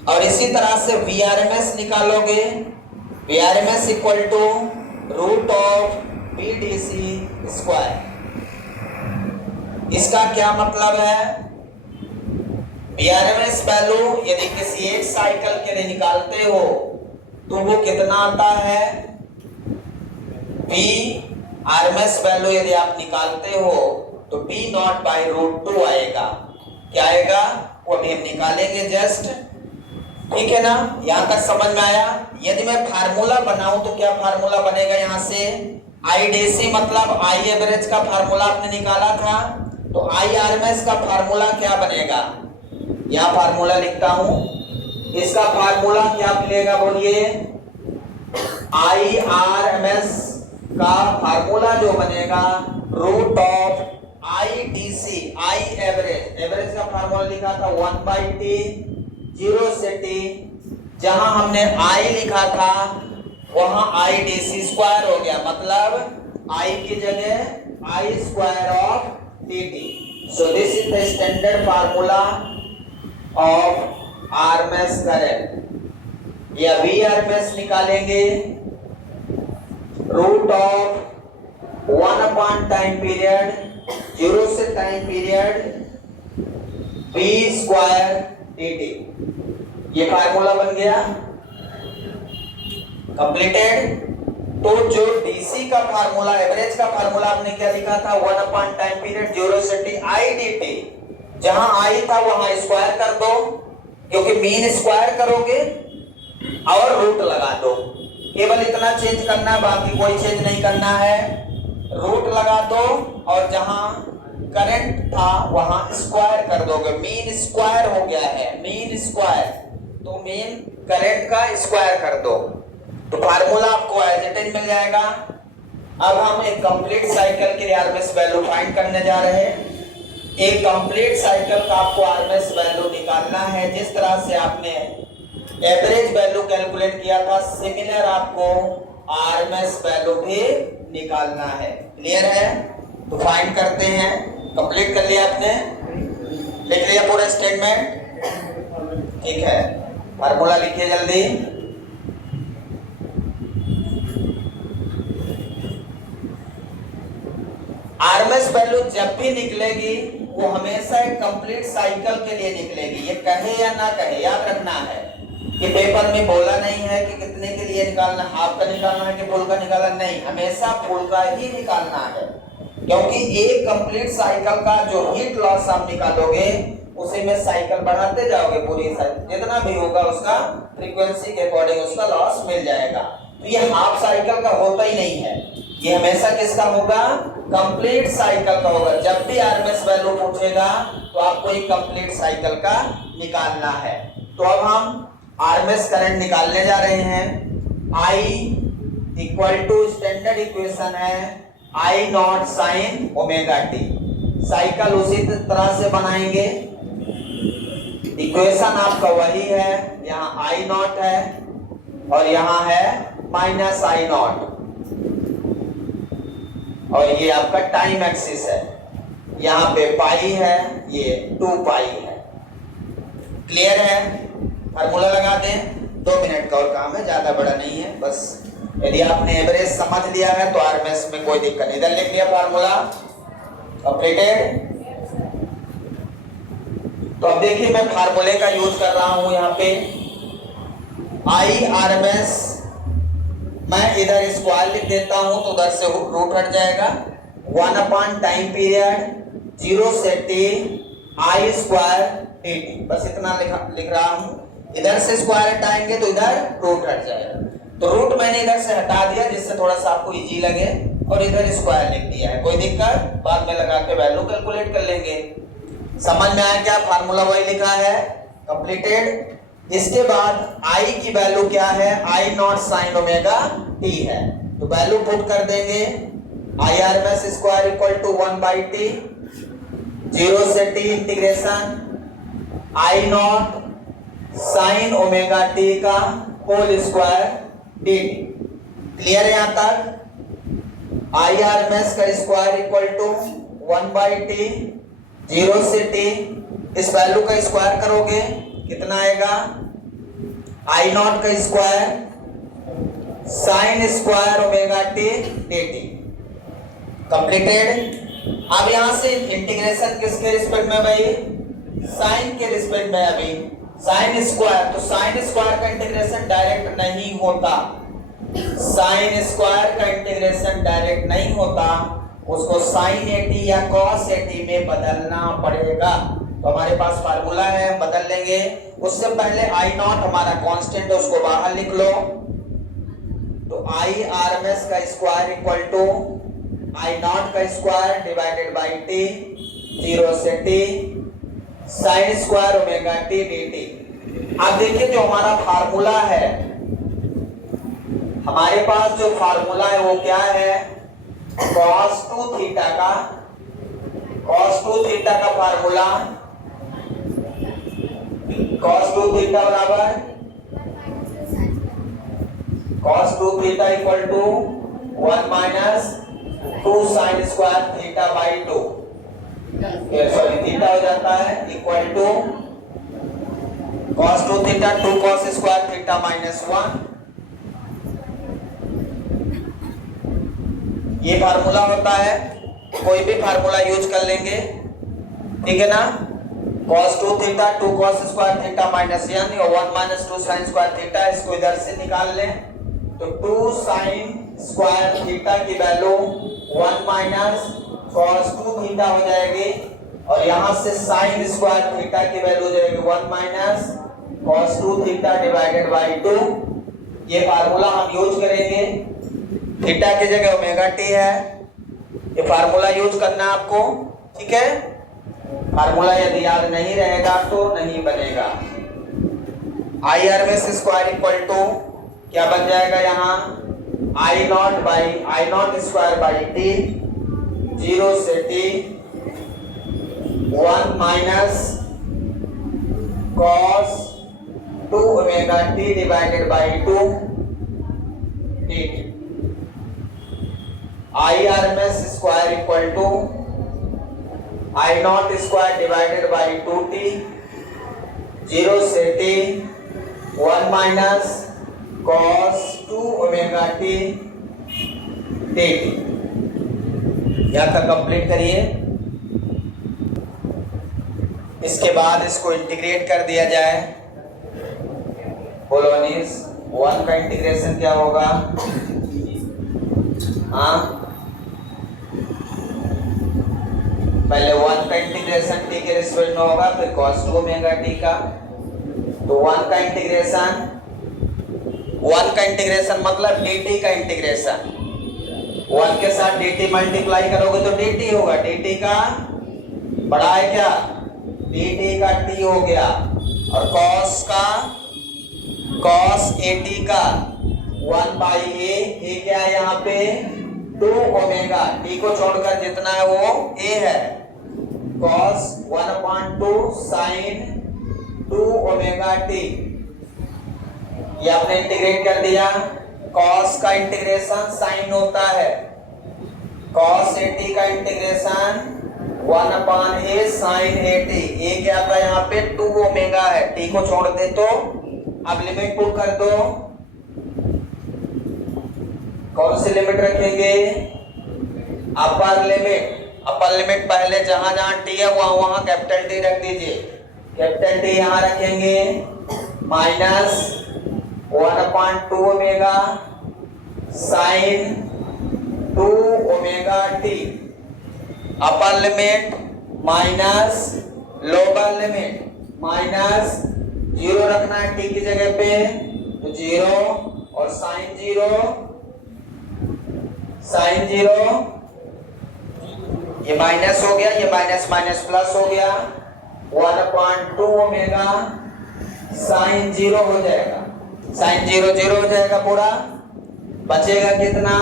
और इसी तरह से वीआरएमएस निकालोगे। VRMS equal to root of VDC square. इसका क्या मतलब है? वीआरएमएस वैल्यू यदि किसी एक साइकिल के लिए निकालते हो तो वो कितना आता है? वीआरएमएस वैल्यू यदि आप निकालते हो तो पी नॉट बाई रूट 2 आएगा। क्या आएगा? वो अभी हम निकालेंगे जस्ट। ठीक है ना? यहां तक समझ में आया? यदि मैं फार्मूला बनाऊं तो क्या फार्मूला बनेगा? यहां से आईडीसी मतलब आई एवरेज का फार्मूला आपने निकाला था, तो आई आरएमएस का फार्मूला क्या बनेगा? यहां फार्मूला लिखता हूं। इसका फार्मूला क्या मिलेगा? बोलिए। आई आरएमएस का फार्मूला जो बनेगा root of I DC, I average. Average का फार्मूला लिखा था 1/t, 0 से t। जहां हमने आई लिखा था वहां आई डीसी स्क्वायर हो गया, मतलब आई की जगह I square of dt। So this is the standard formula of RMS current. या वी आरएमएस निकालेंगे root of 1 upon time period, 0 से time period, B square dt। ये फार्मूला बन गया। कंप्लीटेड। तो जो डीसी का फार्मूला, एवरेज का फार्मूला आपने क्या लिखा था? 1 अपॉन टाइम पीरियड 0 से t आई dt। जहां आई था वहां स्क्वायर कर दो, क्योंकि मीन स्क्वायर करोगे और रूट लगा दो। केवल इतना चेंज करना है, बाकी कोई चेंज नहीं करना है। रूट लगा दो और जहां करंट था वहां स्क्वायर कर दोगे। मीन स्क्वायर हो गया है, मीन स्क्वायर, तो मीन करंट का स्क्वायर कर दो, तो फार्मूला आपको एज इट इज मिल जाएगा। अब हम एक कंप्लीट साइकिल के लिए आरएमएस वैल्यू फाइंड करने जा रहे हैं। एक कंप्लीट साइकिल का आपको आरएमएस वैल्यू निकालना है। जिस तरह से आपने एवरेज वैल्यू कैलकुलेट किया था, सिमिलर आपको आरएमएस वैल्यू भी निकालना है। क्लियर है? तो फाइंड करते हैं। कंप्लीट कर लिया आपने? लिख लिया पूरा स्टेटमेंट? ठीक है, फार्मूला लिखिए जल्दी। आरएमएस वैल्यू जब भी निकलेगी वो हमेशा एक कंप्लीट साइकिल के लिए निकलेगी। ये कहे या ना कहे, याद रखना है कि पेपर में बोला नहीं है कि कितने के लिए निकालना, हाफ का निकालना है कि फुल का निकालना, नहीं, हमेशा फुल का ही निकालना है। क्योंकि एक कंप्लीट साइकिल का जो हीट लॉस आप निकालोगे उसी में साइकिल बढ़ाते जाओगे, पूरी साइकिल जितना भी होगा उसका फ्रीक्वेंसी के अकॉर्डिंग उसका लॉस मिल जाएगा। तो ये हाफ साइकिल का होता ही नहीं है, ये हमेशा किसका होगा? कंप्लीट साइकिल का होगा। जब भी आरएमएस वैल्यू पूछेगा तो आपको एक कंप्लीट साइकिल का निकालना है। तो अब हम आरएमएस करंट निकालने जा रहे हैं। I equal to standard equation है I not sine omega t. Cycle उसी तरह से बनाएंगे, इक्वेशन आपका वही है। यहाँ I नॉट है और यहाँ है माइनस I नॉट, और ये आपका टाइम एक्सिस है। यहाँ पे पाई है, ये 2 पाई है। क्लियर है? फार्मूला लगा दें। 2 मिनट का और काम है, ज्यादा बड़ा नहीं है। बस यदि आपने एवरेज समझ लिया है तो आरएमएस में कोई दिक्कत नहीं। इधर लिख लिया फार्मूला, कंप्लीटेड। तो अब देखिए मैं फार्मूले का यूज कर रहा हूं यहाँ पे। आई आरएमएस, मैं इधर स्क्वायर लिख देता हूं तो उधर से रूट हट जाएगा। 1 अपॉन टाइम पीरियड 0 से t आई स्क्वायर dt। बस इतना लिख रहा हूं। इधर से स्क्वायर हटाएंगे तो इधर रूट हट जाएगा। तो रूट मैंने इधर से हटा दिया जिससे थोड़ा सा आपको इजी लगे, और इधर स्क्वायर लिख दिया है। कोई दिक्कत? बाद में लगा के वैल्यू कैलकुलेट कर लेंगे। समझ में आया क्या? फार्मूला वही लिखा है, कंप्लीटेड। इसके बाद आई की वैल्यू क्या है? I not sine omega t है। तो वैल्यू पुट कर देंगे I R M S square equal to 1/t, 0 से t integration I not sine omega t का होल स्क्वायर dt। क्लियर है यहां तक? आई आर एम एस का स्क्वायर इक्वल टू 1/t, 0 से t, इस वैल्यू का स्क्वायर करोगे कितना आएगा? आई नॉट का square sine square omega t dt। Completed. अब यहां से इंटीग्रेशन किसके रिस्पेक्ट में भाई? साइन के रिस्पेक्ट में। अभी साइन स्क्वायर, तो साइन स्क्वायर का इंटीग्रेशन डायरेक्ट नहीं होता, साइन स्क्वायर का इंटीग्रेशन डायरेक्ट नहीं होता, उसको साइन एटी या कॉस एटी में बदलना पड़ेगा। तो हमारे पास फार्मूला है, बदल लेंगे। उससे पहले आई नॉट हमारा कांस्टेंट है, उसको बाहर लिख लो। तो आई आर एम एस का square equal to I not का स्क्वायर डिवाइडेड बाई टी, 0 से T, sine square omega t dt। अब देखिए जो हमारा फार्मूला है, हमारे पास जो फार्मूला है वो क्या है? cos 2 थीटा का, cos 2 थीटा का फार्मूला, cos 2 थीटा बराबर cos 2 theta equal to 1 minus 2 sine square theta by 2, sorry theta हो जाता है equal to cos 2 theta 2 cos square theta minus 1। ये फार्मूला होता है, कोई भी फार्मूला यूज कर लेंगे, ठीक है ना? cos 2 theta 2 cos square theta minus 1 और 1 माइनस 2 साइन स्क्वायर थीटा, इसको इधर से निकाल लें तो 2 साइन स्क्वायर थीटा की वैल्यू 1 माइनस cos 2 थीटा हो जाएगी, और यहां से साइन स्क्वायर थीटा की वैल्यू हो जाएगी 1 minus cos 2 theta divided by 2। ये फार्मूला हम यूज करेंगे, थीटा की जगह ओमेगा टी है, ये फार्मूला यूज करना है आपको, ठीक है? फार्मूला यदि याद नहीं रहेगा तो नहीं बनेगा। I R M S square equal to क्या बन जाएगा यहाँ? I naught by I not square by T, 0 से टी, 1 minus cos 2 omega t divided by 2 dt। I R M S square equal to I not square divided by 2t, 0 से t, 1 minus cos 2 omega t dt। यहां तक complete करिए। इसके बाद इसको integrate कर दिया जाए। बोलो अनीस, 1 का इंटीग्रेशन क्या होगा? हाँ, पहले 1 का इंटीग्रेशन t के रिस्पेक्ट में होगा, फिर cos 2 ओमेगा t का। तो 1 का इंटीग्रेशन, 1 का इंटीग्रेशन मतलब dt का इंटीग्रेशन, 1 के साथ dt मल्टीप्लाई करोगे तो dt होगा, dt का बड़ा है क्या? dt का t हो गया, और cos का cos at का 1 बाई a क्या है यहाँ पे? 2 ओमेगा, t को छोड़कर जितना है वो a है, cos 1/2 sin 2 ओमेगा t। ये आपने इंटीग्रेट कर दिया। cos का इंटीग्रेशन sin होता है, cos at का integration 1/a sin at। a क्या था यहाँ पे? 2 ओमेगा है, t को छोड़ दे तो अब लिमिट पुट कर दो। कौन सी लिमिट रखेंगे? Upper limit. अपर लिमिट पहले जहां जहां t है वहां कैपिटल T रख दीजिए। कैपिटल T यहां रखेंगे, minus 1/2 omega sine 2 omega t। Upper limit minus lower limit, minus 0 रखना है t की जगह पे, तो 0 और साइन 0, साइन 0, ये माइनस हो गया, ये माइनस माइनस प्लस हो गया, 1/2 ओमेगा साइन 0 हो जाएगा, साइन 0 0 हो जाएगा पूरा। बचेगा कितना?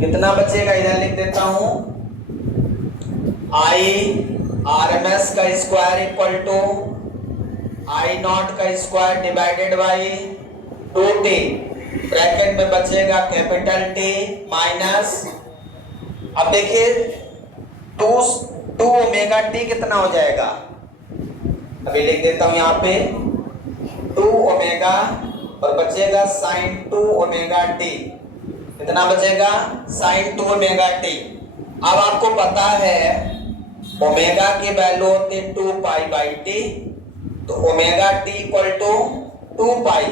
कितना बचेगा, इधर लिख देता हूं, आई RMS का square equal to I not का square divided by 2t, bracket में बचेगा कैपिटल T माइनस, अब देखिए 2 ओमेगा टी कितना हो जाएगा, अभी लिख देता हूं यहां पे 2 ओमेगा और बचेगा साइन 2 ओमेगा टी, कितना बचेगा साइन 2 ओमेगा टी। अब आपको पता है ओमेगा की वैल्यू होती है 2 पाई बाई टी, तो ओमेगा टी इक्वल टू 2 पाई,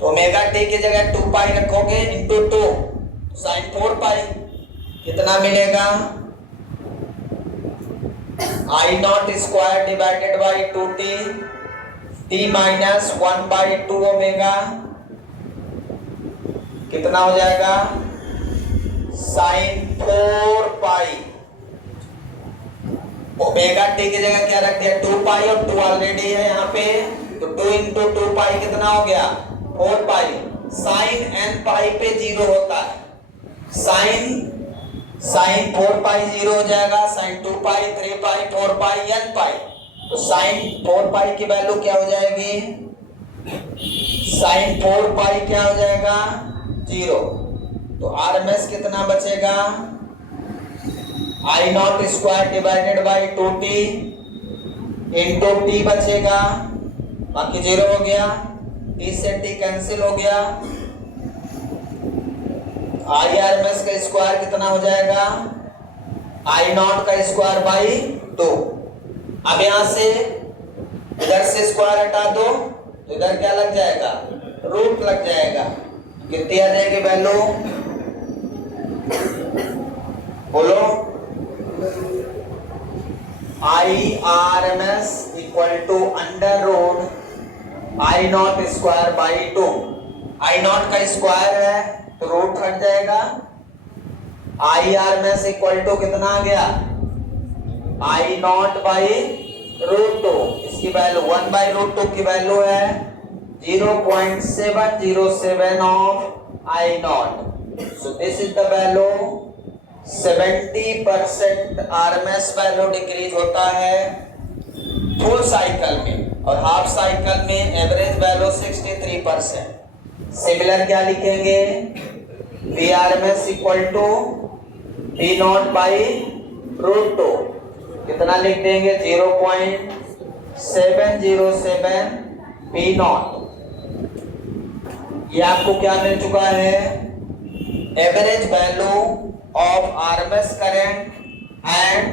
तो ओमेगा टी की जगह 2 पाई रखोगे इंटू 2 साइन 4 पाई, कितना मिलेगा I not square divided by 2t, t minus 1 by 2 omega, कितना हो जाएगा साइन 4 पाई, ओमेगा टी की जगह क्या रख दिया 2 पाई और 2 ऑलरेडी है यहाँ पे, तो 2 इंटू 2 पाई कितना हो गया 4 पाई, साइन n पाई पे 0 होता है, साइन 4 पाई 0 हो जाएगा, साइन 2 पाई 3 पाई 4 पाई n पाई, तो साइन 4 पाई की वैल्यू क्या हो जाएगी, साइन 4 पाई क्या हो जाएगा 0, तो RMS कितना बचेगा I not square divided by 2t into t बचेगा, बाकी 0 हो गया, t से t कैंसिल हो गया, आई RMS का स्क्वायर कितना हो जाएगा आई नॉट का स्क्वायर बाई 2। अब यहां से इधर से स्क्वायर हटा दो तो इधर क्या लग जाएगा रूट लग जाएगा, कितनी आ जाएगी वैल्यू बोलो, I RMS equal to under root I not square by 2, I not का स्क्वायर है तो रूट हट जाएगा, आई RMS इक्वल टू कितना आ गया आई नॉट बाई रूट 2, इसकी वैल्यू 1 बाई रूट 2 की वैल्यू है 0.707 of I not, so this is the value 70% RMS value decrease होता है फुल साइकिल में और हाफ साइकिल में एवरेज वैल्यू 63%। सिमिलर क्या लिखेंगे VRMS equal to V not by root 2, कितना लिख देंगे 0.707 V नॉट, ये आपको क्या मिल चुका है average value of RMS current and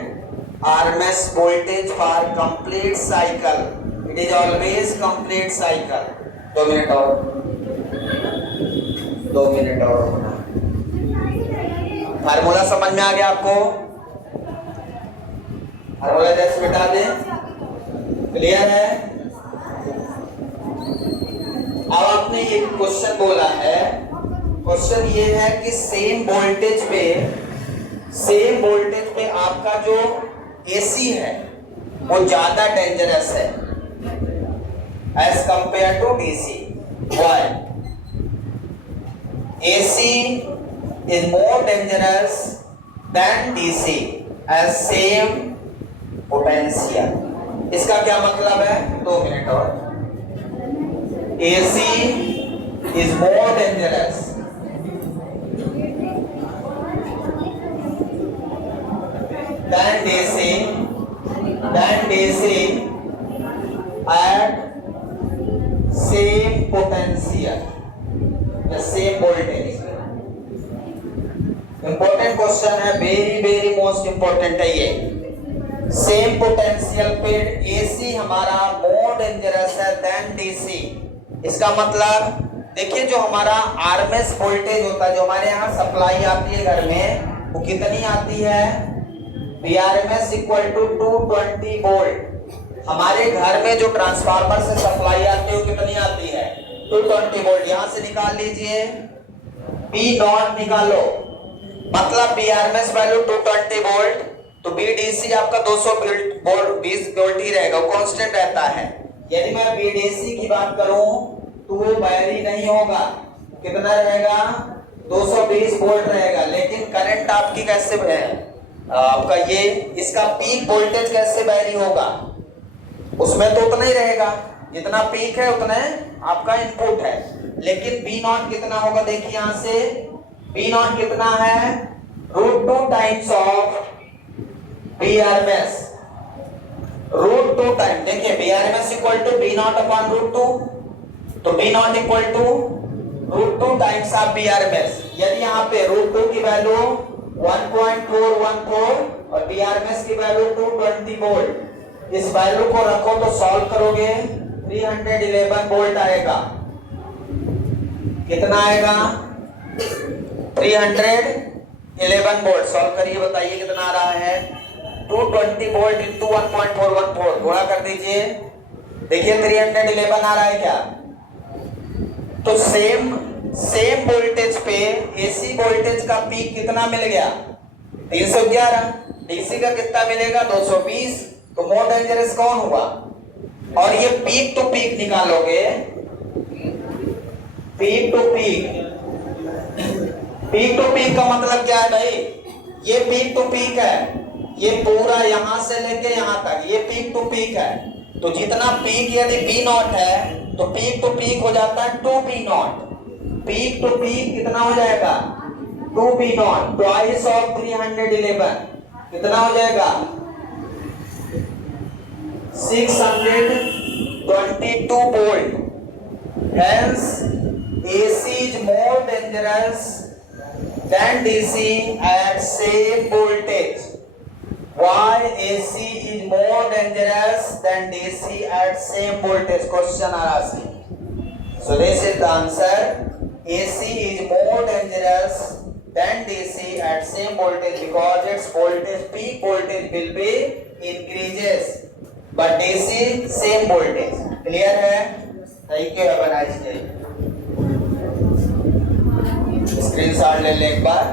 RMS voltage for complete cycle, it is always complete cycle। 2 minute और होना, फार्मूला समझ में आ गया आपको, फार्मूला जैसे बिठा दे, क्लियर है। अब आपने ये क्वेश्चन बोला है, क्वेश्चन ये है कि सेम वोल्टेज पे आपका जो AC है वो ज्यादा डेंजरस है as compare to DC, why AC is more dangerous than DC as same potential। इसका क्या मतलब है 2 मिनट और, AC is more dangerous than DC at same potential, the same voltage। Important question है, वेरी मोस्ट इंपॉर्टेंट है ये। Same potential पे AC हमारा मोर डेंजरस है देन DC। इसका मतलब देखिए जो हमारा RMS वोल्टेज होता है, जो हमारे यहाँ सप्लाई आती है घर में, वो कितनी आती है VRMS इक्वल टू 220 वोल्ट। हमारे घर में जो ट्रांसफार्मर से सप्लाई आती है वो कितनी आती है 220 वोल्ट। यहाँ से निकाल लीजिए P नॉट निकालो, मतलब VRMS वैल्यू 220 वोल्ट, तो VDC आपका 220 वोल्ट ही रहेगा, वो कांस्टेंट रहता है। यदि मैं VDC की बात करूं तो वो वैरी नहीं होगा, कितना रहेगा 220 वोल्ट रहेगा, लेकिन करंट आपकी कैसे है आपका ये इसका पीक वोल्टेज कैसे वैरी होगा, उसमें तो उतना ही रहेगा जितना पीक है उतना आपका इनपुट है। लेकिन बी नॉट कितना होगा, देखिए यहां से बी नॉट कितना है, √2 times of B R M S, √2 time, देखिए B R M S equal to B naught upon √2, तो B naught equal to √2 times of B R M S. यदि यहाँ पे √2 की वैल्यू 1.414 और बी आर एम एस की value 220 volt, इस value को रखो तो सॉल्व करोगे 311 वोल्ट आएगा। कितना आएगा, 311 वोल्ट। सॉल्व करिए, बताइए कितना आ रहा है, 220 वोल्ट इंटू 1.414, गुणा कर दीजिए, देखिए 311 आ रहा है क्या। तो सेम वोल्टेज पे एसी वोल्टेज का पीक कितना मिल गया, 311, डीसी का कितना मिलेगा 220, तो मोर डेंजरस कौन हुआ। और ये पीक टू पीक निकालोगे, पीक टू पीक का मतलब क्या है भाई, ये पीक टू पीक है, ये पूरा यहां से लेके यहां तक ये पीक टू पीक है। तो जितना पीक यदि बी नॉट है तो पीक टू पीक हो जाता है 2 B not, peak to peak कितना हो जाएगा 2 बी नॉट, ट्वाइस ऑफ 311 कितना हो जाएगा 622 volt. Hence AC is more dangerous than DC at same voltage. Why AC is more dangerous than DC at same voltage? Question are asking. So this is the answer. AC is more dangerous than DC at same voltage because its voltage peak voltage will be increases, but DC same voltage. Clear है? Thank you. Have a nice day. Screenshot ले लें एक बार।